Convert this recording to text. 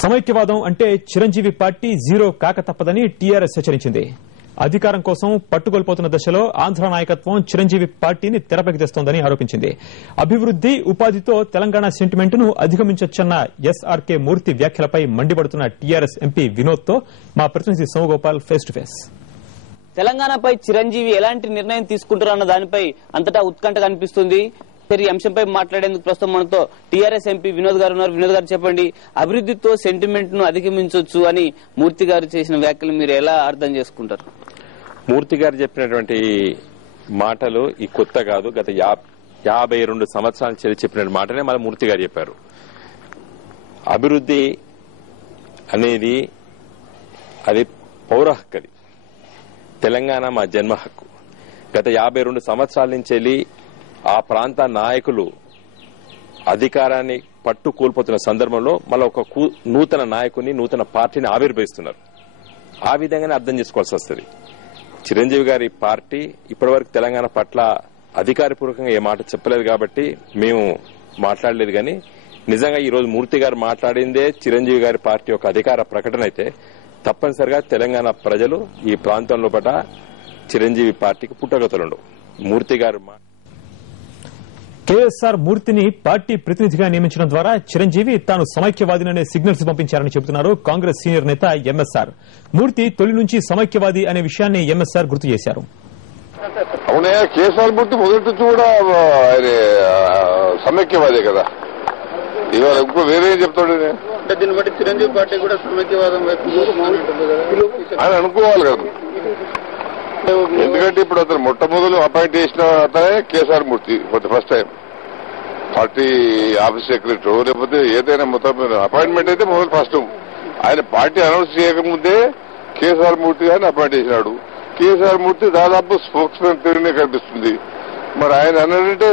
సమైక్యవాదం అంటే Chiranjeevi party zero కాక తప్పదని టీఆర్ఎస్ హెచ్చరించింది. అధికారం కోసం పట్టుకొల్పోతున్న దశలో ఆంధ్ర నాయకత్వం చిరంజీవి పార్టీని తెరపైకి తెస్తోందని ఆరోపించింది. అభివృద్ది ఉపాధితో తెలంగాణ సెంటిమెంట్ ను అధిగమించొచ్చన్న ఎస్ఆర్కే మూర్తి వ్యాఖ్యలపై మండిపడుతున్న టీఆర్ఎస్ ఎంపీ వినోద్ తో మా ప్రతినిధి సోమగోపాల్ ఫేస్ టు ఫేస్. తెలంగాణపై చిరంజీవి ఎలాంటి నిర్ణయం తీసుకుంటారన్న దానిపై అంతటా ఉత్కంఠ కనిపిస్తుంది. ఈ అంశంపై మాట్లాడేందుకు ప్రస్తుతం మనతో టీఆర్ఎస్ ఎంపీ వినోద్ గారు ఉన్నారు. వినోద్ గారు చెప్పండి, అభివృద్దితో సెంటిమెంట్ ను అధిగమించవచ్చు అని మూర్తి గారు చేసిన వ్యాఖ్యలు మీరు ఎలా అర్థం చేసుకుంటారు? మూర్తి గారు చెప్పినటువంటి మాటలు ఈ కొత్త కాదు, గత 52 సంవత్సరాల నుంచి చెప్పిన మాటనే మన మూర్తి గారు చెప్పారు. అభివృద్ది అనేది అది పౌర హక్కు, అది తెలంగాణ మా జన్మ హక్కు. గత 52 సంవత్సరాల నుంచి ఆ ప్రాంత నాయకులు అధికారాన్ని పట్టు కోల్పోతున్న సందర్భంలో మళ్ళీ ఒక నూతన నాయకుని, నూతన పార్టీని ఆవిర్భవిస్తున్నారు. ఆ విధంగానే అర్థం చేసుకోవాల్సి వస్తుంది. చిరంజీవి గారి పార్టీ ఇప్పటివరకు తెలంగాణ పట్ల అధికారపూర్వకంగా ఏ మాట చెప్పలేదు కాబట్టి మేము మాట్లాడలేదు. కానీ నిజంగా ఈ రోజు మూర్తి గారు మాట్లాడిందే చిరంజీవి గారి పార్టీ యొక్క అధికార ప్రకటన అయితే తప్పనిసరిగా తెలంగాణ ప్రజలు ఈ ప్రాంతంలో పట చిరంజీవి పార్టీకి పుట్టగతులుండవు. మూర్తి గారు కేఎస్ఆర్ మూర్తిని పార్టీ ప్రతినిధిగా నియమించడం ద్వారా చిరంజీవి తాను సమైక్యవాదిననే సిగ్నల్స్ పంపించారని చెబుతున్నారు కాంగ్రెస్ సీనియర్ నేత ఎంఎస్ఆర్. మూర్తి తొలి నుంచి సమైక్యవాది అనే విషయాన్ని ఎంఎస్ఆర్ గుర్తు చేశారు. అవునయ్య, కేఎస్ఆర్ మూర్తి మొదటి నుంచి కూడా ఆయన సమైక్యవాదే కదా. ఇవాళ ఇంకో వేరే చెప్తాడు. దీన్ని బట్టి చిరంజీవి పార్టీ కూడా సమైక్యవాదం ఆయన అనుకోవాలి కదా. ఎందుకంటే ఇప్పుడు అతను మొట్టమొదలు అపాయింట్ చేసిన అతనే KSR Murthy. First time party office secretary లేకపోతే ఏదైనా మొత్తం అపాయింట్మెంట్ అయితే మొదలు ఫస్ట్ ఆయన పార్టీ అనౌన్స్ చేయకముందే కేఎస్ఆర్ మూర్తి గారిని అపాయింట్ చేసినాడు. కేఎస్ఆర్ మూర్తి దాదాపు స్పోక్స్ మ్యాన్ తీరునే కనిపిస్తుంది. మరి ఆయన అన్నాడంటే